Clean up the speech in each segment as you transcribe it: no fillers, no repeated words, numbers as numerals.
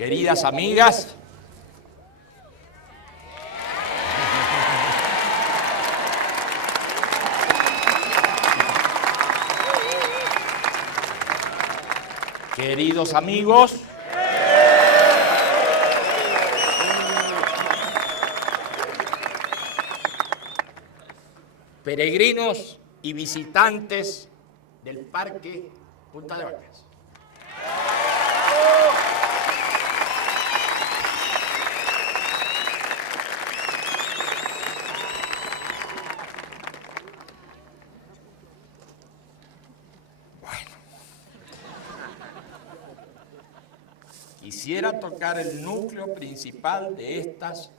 Queridas amigas, queridos amigos, peregrinos y visitantes del Parque Punta de Vacas. Quisiera tocar el núcleo principal de estas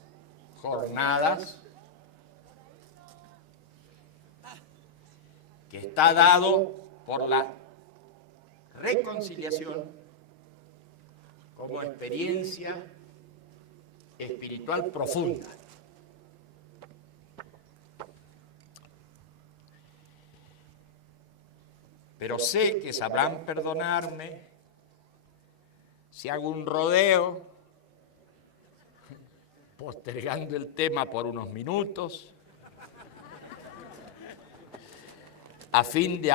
jornadas, que está dado por la reconciliación como experiencia espiritual profunda. Pero sé que sabrán perdonarme si hago un rodeo, postergando el tema por unos minutos, a fin de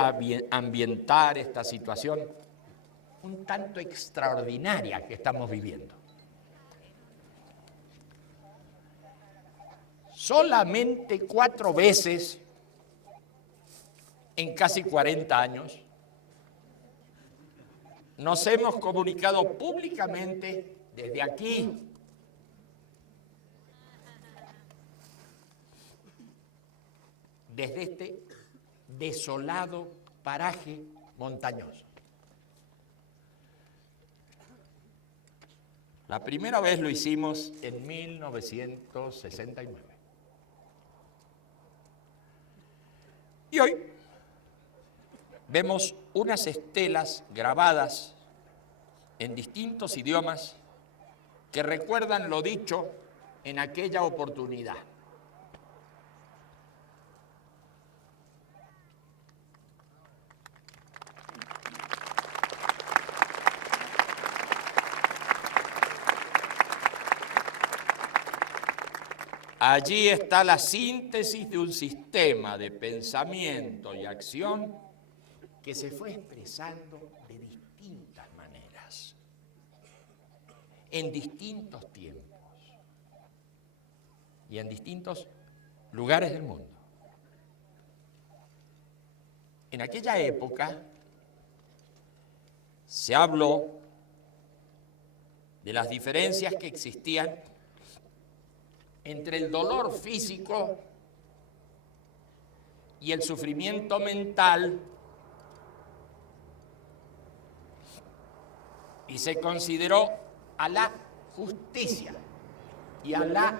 ambientar esta situación un tanto extraordinaria que estamos viviendo. Solamente 4 veces en casi 40 años nos hemos comunicado públicamente desde aquí, desde este desolado paraje montañoso. La primera vez lo hicimos en 1969. Y hoy vemos unas estelas grabadas en distintos idiomas que recuerdan lo dicho en aquella oportunidad. Allí está la síntesis de un sistema de pensamiento y acción que se fue expresando de distintas maneras, en distintos tiempos y en distintos lugares del mundo. En aquella época se habló de las diferencias que existían entre el dolor físico y el sufrimiento mental, y se consideró a la justicia y a la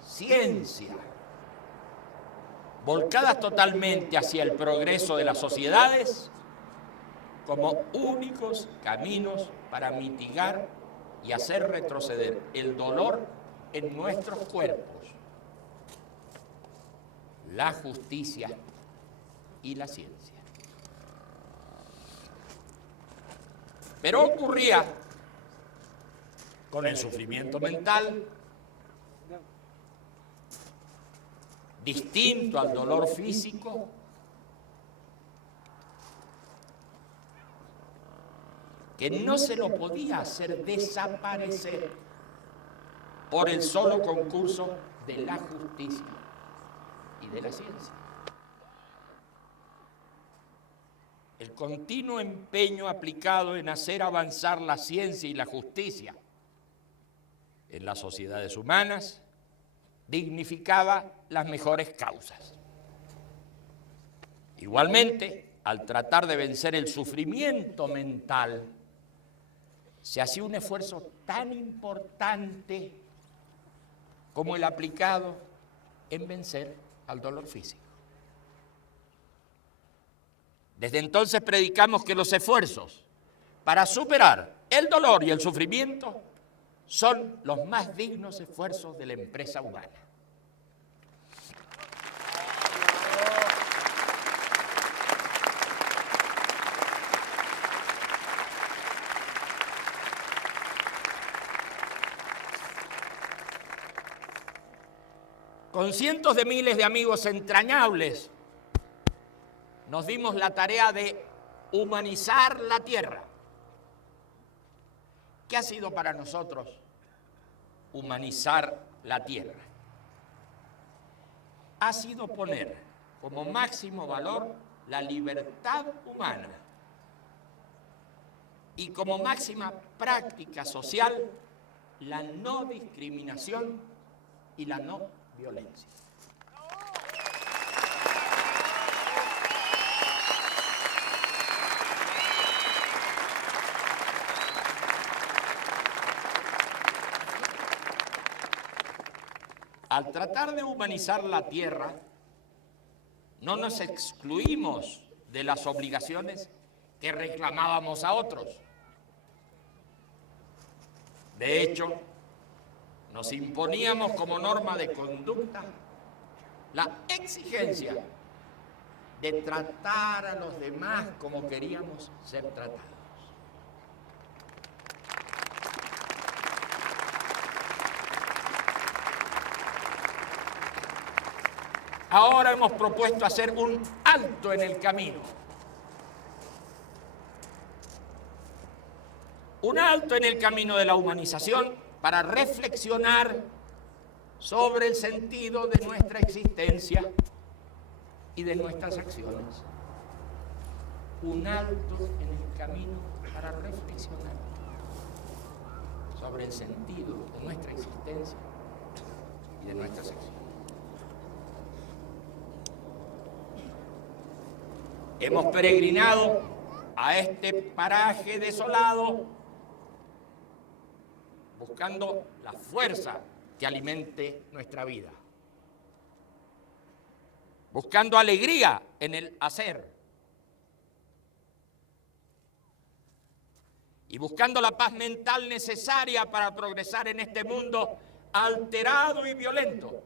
ciencia, volcadas totalmente hacia el progreso de las sociedades, como únicos caminos para mitigar y hacer retroceder el dolor en nuestros cuerpos, la justicia y la ciencia. Pero ocurría con el sufrimiento mental, distinto al dolor físico, que no se lo podía hacer desaparecer por el solo concurso de la justicia y de la ciencia. El continuo empeño aplicado en hacer avanzar la ciencia y la justicia en las sociedades humanas dignificaba las mejores causas. Igualmente, al tratar de vencer el sufrimiento mental, se hacía un esfuerzo tan importante como el aplicado en vencer al dolor físico. Desde entonces predicamos que los esfuerzos para superar el dolor y el sufrimiento son los más dignos esfuerzos de la empresa humana. con cientos de miles de amigos entrañables, nos dimos la tarea de humanizar la tierra. ¿Qué ha sido para nosotros humanizar la tierra? Ha sido poner como máximo valor la libertad humana y como máxima práctica social la no discriminación y la no violencia. Al tratar de humanizar la tierra, no nos excluimos de las obligaciones que reclamábamos a otros. De hecho, nos imponíamos como norma de conducta la exigencia de tratar a los demás como queríamos ser tratados. Ahora hemos propuesto hacer un alto en el camino. Un alto en el camino de la humanización para reflexionar sobre el sentido de nuestra existencia y de nuestras acciones. Un alto en el camino para reflexionar sobre el sentido de nuestra existencia y de nuestras acciones. Hemos peregrinado a este paraje desolado buscando la fuerza que alimente nuestra vida, buscando alegría en el hacer y buscando la paz mental necesaria para progresar en este mundo alterado y violento.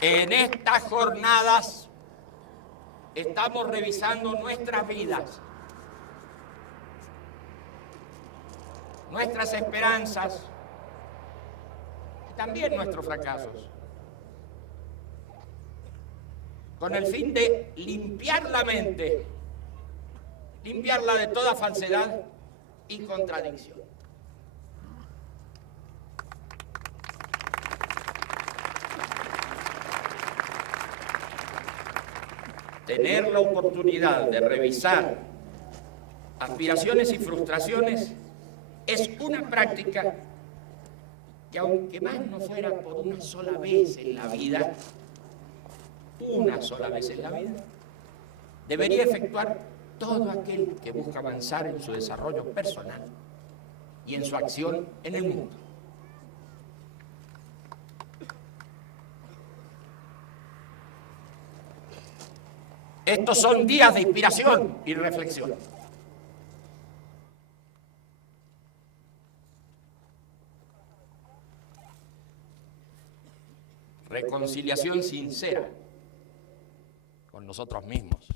En estas jornadas estamos revisando nuestras vidas, nuestras esperanzas y también nuestros fracasos, con el fin de limpiar la mente, limpiarla de toda falsedad y contradicción. Tener la oportunidad de revisar aspiraciones y frustraciones es una práctica que, aunque más no fuera por una sola vez en la vida, debería efectuar todo aquel que busca avanzar en su desarrollo personal y en su acción en el mundo. Estos son días de inspiración y reflexión. Reconciliación sincera con nosotros mismos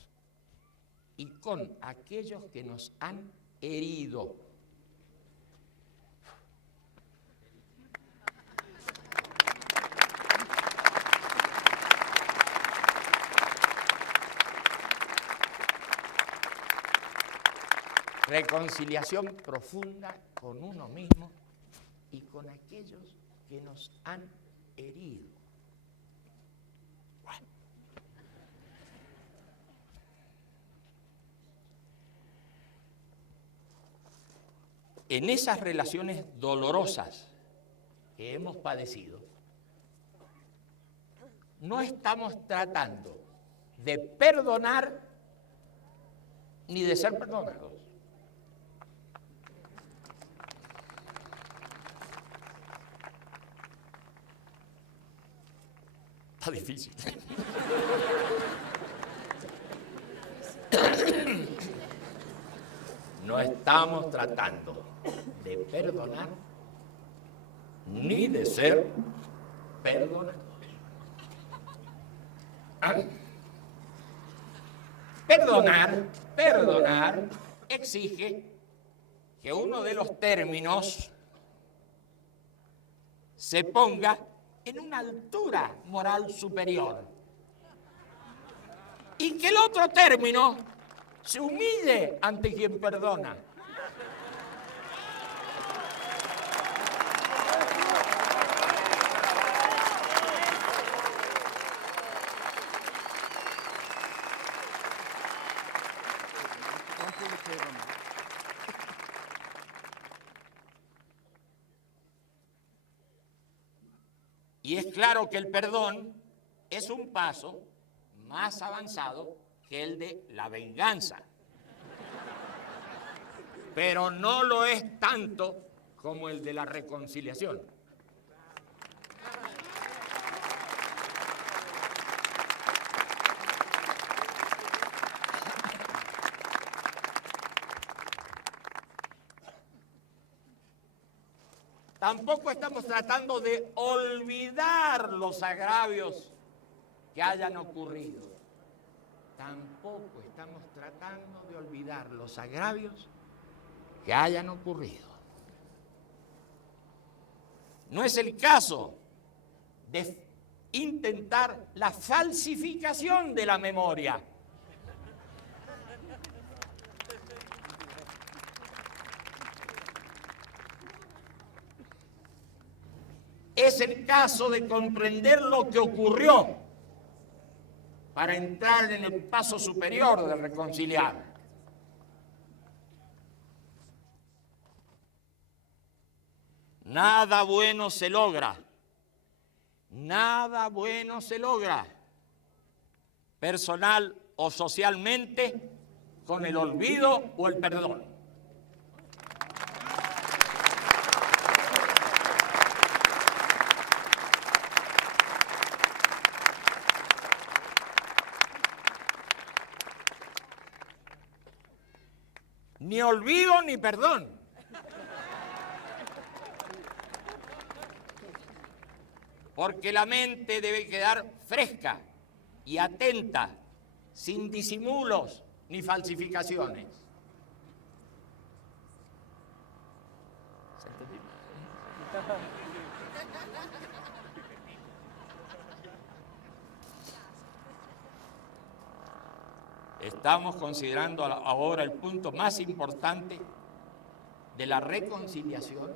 y con aquellos que nos han herido. Reconciliación profunda con uno mismo y con aquellos que nos han herido. Bueno. En esas relaciones dolorosas que hemos padecido, no estamos tratando de perdonar ni de ser perdonados. Está difícil. No estamos tratando de perdonar ni de ser perdonados. Perdonar exige que uno de los términos se ponga en una altura moral superior y que el otro término se humille ante quien perdona. Y es claro que el perdón es un paso más avanzado que el de la venganza. Pero no lo es tanto como el de la reconciliación. Tampoco estamos tratando de olvidar los agravios que hayan ocurrido. Tampoco estamos tratando de olvidar los agravios que hayan ocurrido. No es el caso de intentar la falsificación de la memoria. Es el caso de comprender lo que ocurrió para entrar en el paso superior de reconciliar. Nada bueno se logra, personal o socialmente, con el olvido o el perdón. Ni olvido ni perdón. Porque la mente debe quedar fresca y atenta, sin disimulos ni falsificaciones. ¿Se entendió? Estamos considerando ahora el punto más importante de la reconciliación,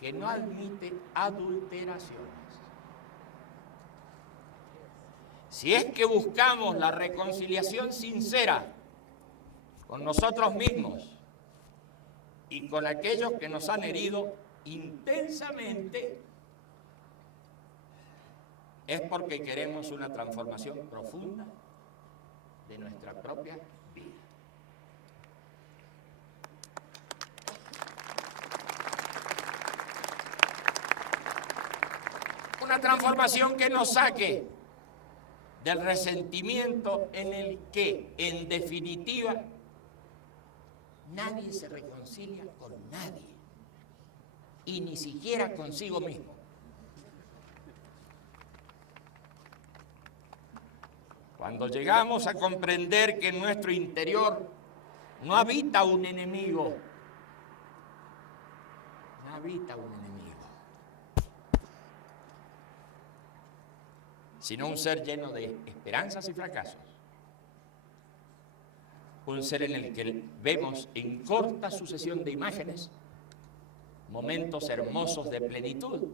que no admite adulteraciones. Si es que buscamos la reconciliación sincera con nosotros mismos y con aquellos que nos han herido intensamente, es porque queremos una transformación profunda de nuestra propia vida. Una transformación que nos saque del resentimiento en el que, en definitiva, nadie se reconcilia con nadie, y ni siquiera consigo mismo. Cuando llegamos a comprender que en nuestro interior no habita un enemigo, sino un ser lleno de esperanzas y fracasos, un ser en el que vemos en corta sucesión de imágenes momentos hermosos de plenitud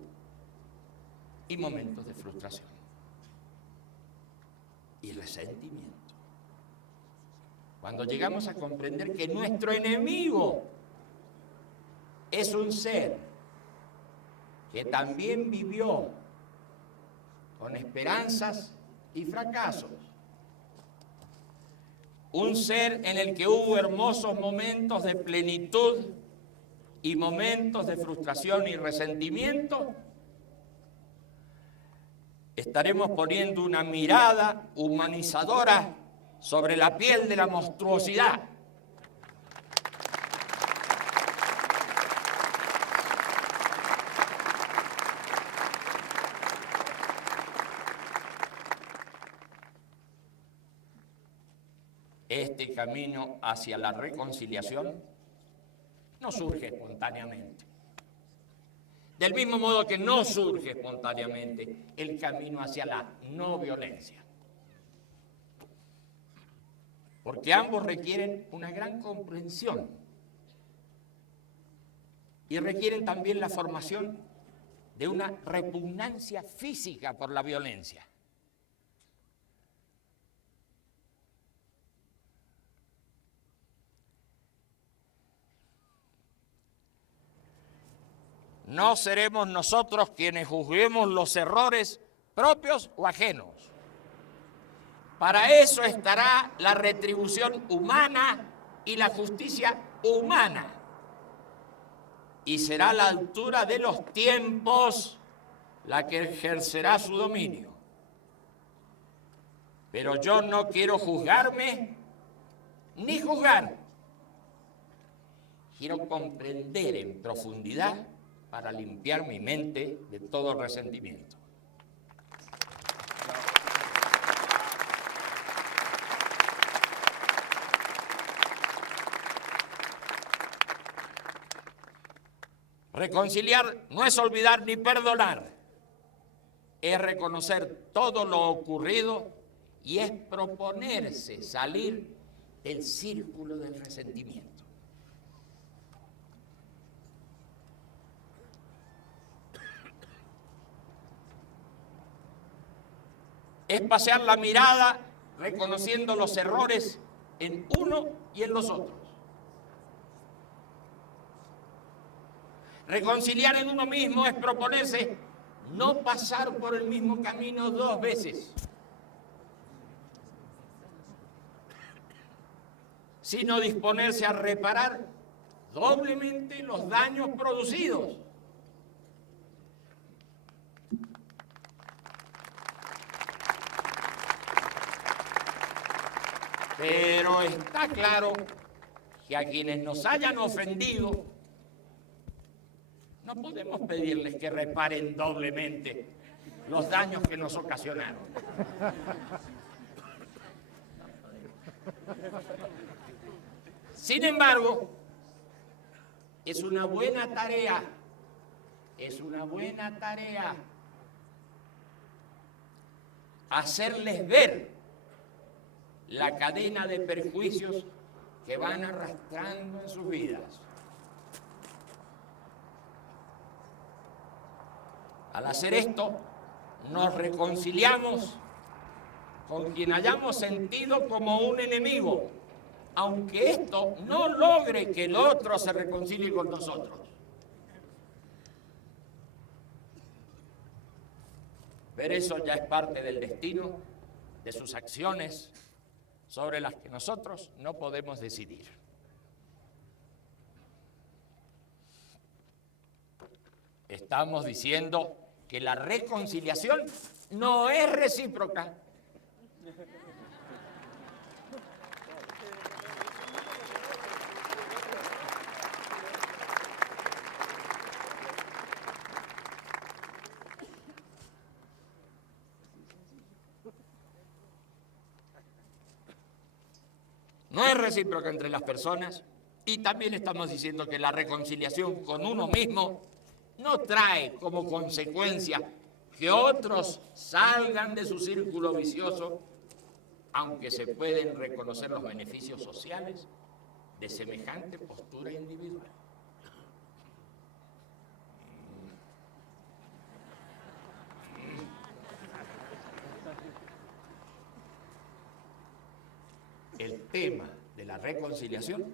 y momentos de frustración y resentimiento. Cuando llegamos a comprender que nuestro enemigo es un ser que también vivió con esperanzas y fracasos, un ser en el que hubo hermosos momentos de plenitud y momentos de frustración y resentimiento, estaremos poniendo una mirada humanizadora sobre la piel de la monstruosidad. camino hacia la reconciliación no surge espontáneamente. Del mismo modo que no surge espontáneamente el camino hacia la no violencia. Porque ambos requieren una gran comprensión y requieren también la formación de una repugnancia física por la violencia. No seremos nosotros quienes juzguemos los errores propios o ajenos. Para eso estará la retribución humana y la justicia humana. Y será a la altura de los tiempos la que ejercerá su dominio. Pero yo no quiero juzgarme ni juzgar. Quiero comprender en profundidad para limpiar mi mente de todo resentimiento. Reconciliar no es olvidar ni perdonar, es reconocer todo lo ocurrido y es proponerse salir del círculo del resentimiento. Es pasear la mirada reconociendo los errores en uno y en los otros. Reconciliar en uno mismo es proponerse no pasar por el mismo camino dos veces, sino disponerse a reparar doblemente los daños producidos. Pero está claro que a quienes nos hayan ofendido, no podemos pedirles que reparen doblemente los daños que nos ocasionaron. Sin embargo, es una buena tarea hacerles ver la cadena de perjuicios que van arrastrando en sus vidas. Al hacer esto, nos reconciliamos con quien hayamos sentido como un enemigo, aunque esto no logre que el otro se reconcilie con nosotros. Pero eso ya es parte del destino, de sus acciones, sobre las que nosotros no podemos decidir. Estamos diciendo que la reconciliación no es recíproca. No es recíproca entre las personas, y también estamos diciendo que la reconciliación con uno mismo no trae como consecuencia que otros salgan de su círculo vicioso, aunque se pueden reconocer los beneficios sociales de semejante postura individual. El tema de la reconciliación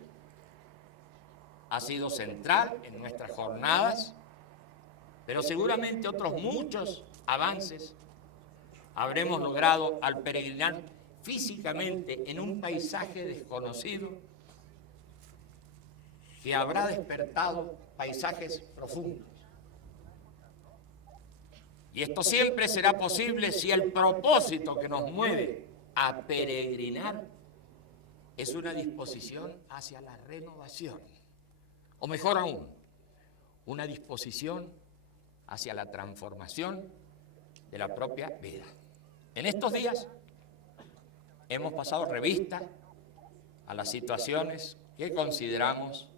ha sido central en nuestras jornadas, pero seguramente otros muchos avances habremos logrado al peregrinar físicamente en un paisaje desconocido que habrá despertado paisajes profundos. Y esto siempre será posible si el propósito que nos mueve a peregrinar es una disposición hacia la renovación, o mejor aún, una disposición hacia la transformación de la propia vida. En estos días hemos pasado revista a las situaciones que consideramos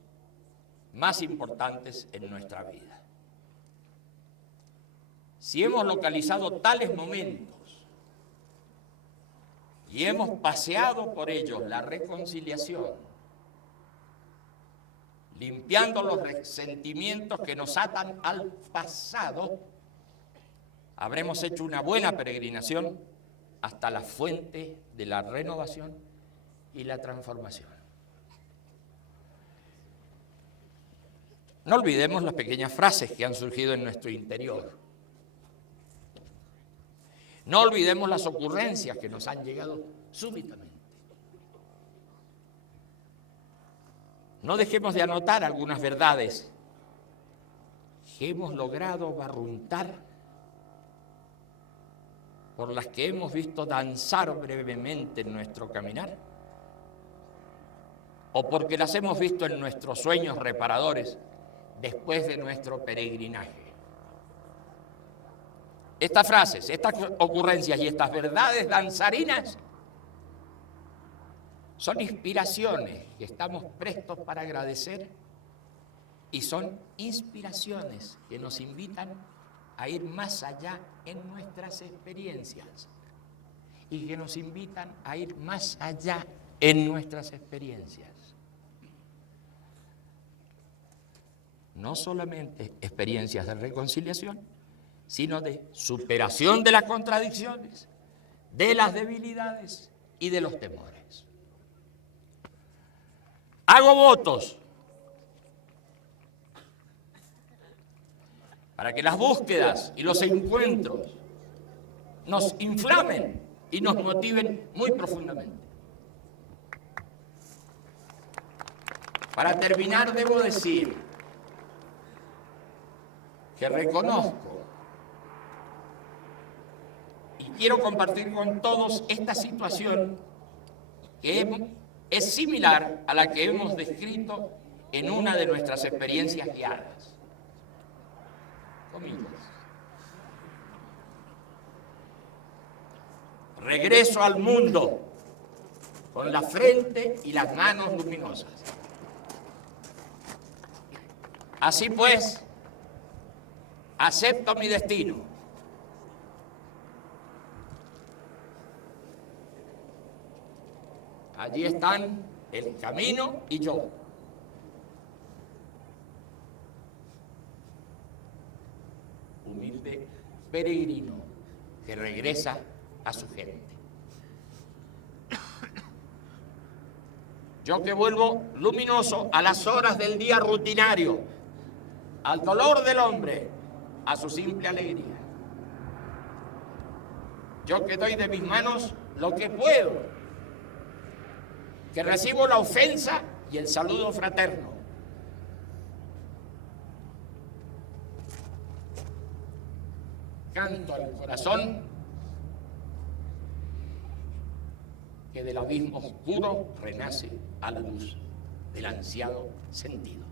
más importantes en nuestra vida. Si hemos localizado tales momentos y hemos paseado por ellos la reconciliación, limpiando los resentimientos que nos atan al pasado, habremos hecho una buena peregrinación hasta la fuente de la renovación y la transformación. No olvidemos las pequeñas frases que han surgido en nuestro interior. No olvidemos las ocurrencias que nos han llegado súbitamente. No dejemos de anotar algunas verdades que hemos logrado barruntar, por las que hemos visto danzar brevemente en nuestro caminar, o porque las hemos visto en nuestros sueños reparadores después de nuestro peregrinaje. Estas frases, estas ocurrencias y estas verdades danzarinas son inspiraciones que estamos prestos para agradecer, y son inspiraciones que nos invitan a ir más allá en nuestras experiencias y que nos invitan a ir más allá en nuestras experiencias. No solamente experiencias de reconciliación, sino de superación de las contradicciones, de las debilidades y de los temores. Hago votos para que las búsquedas y los encuentros nos inflamen y nos motiven muy profundamente. Para terminar, debo decir que reconozco y quiero compartir con todos esta situación que es similar a la que hemos descrito en una de nuestras experiencias guiadas. Comillas. Regreso al mundo con la frente y las manos luminosas. Así pues, acepto mi destino. Allí están el camino y yo. Humilde peregrino que regresa a su gente. Yo que vuelvo luminoso a las horas del día rutinario, al dolor del hombre, a su simple alegría. Yo que doy de mis manos lo que puedo, que recibo la ofensa y el saludo fraterno. Canto al corazón que del abismo oscuro renace a la luz del ansiado sentido.